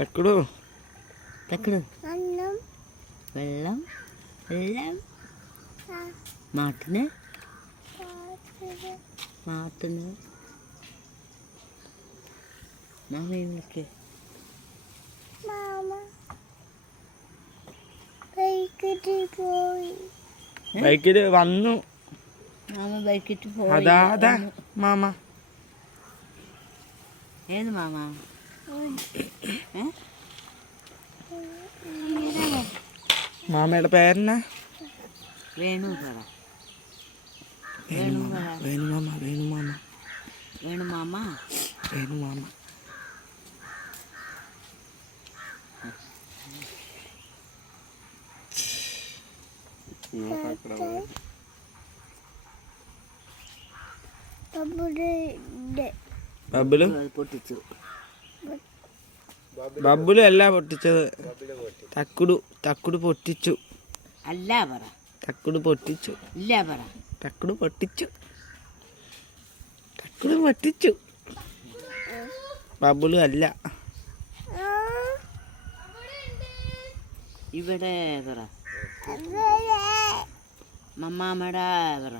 തക്കടു തക്കട് വെള്ളം വെള്ളം മാട്ടിന് മാട്ടിന് മാമയെ വിളിക്ക്. ബൈക്കില് വന്നു. മാമ ബൈക്കിട്ട് പോയി. അതാ മാമ. ഏത് മാമ? മാമയുടെ പേരെന്നാ? വേണു പറ. വേണു മാമ. വേണു മാമ. വേണു മാമ. വേണു മാമ. ബബിള് പൊട്ടിച്ചു. ബബിള് അല്ല പൊട്ടിച്ചത്, തക്കുടു പൊട്ടിച്ചു. അല്ല പറ. തക്കുടു പൊട്ടിച്ചു. ഇല്ല പറ. തക്കുടു പൊട്ടിച്ചു. ബബിള് അല്ല. ഇവിടെ പറ. മമ്മാമ്മടാ പറ.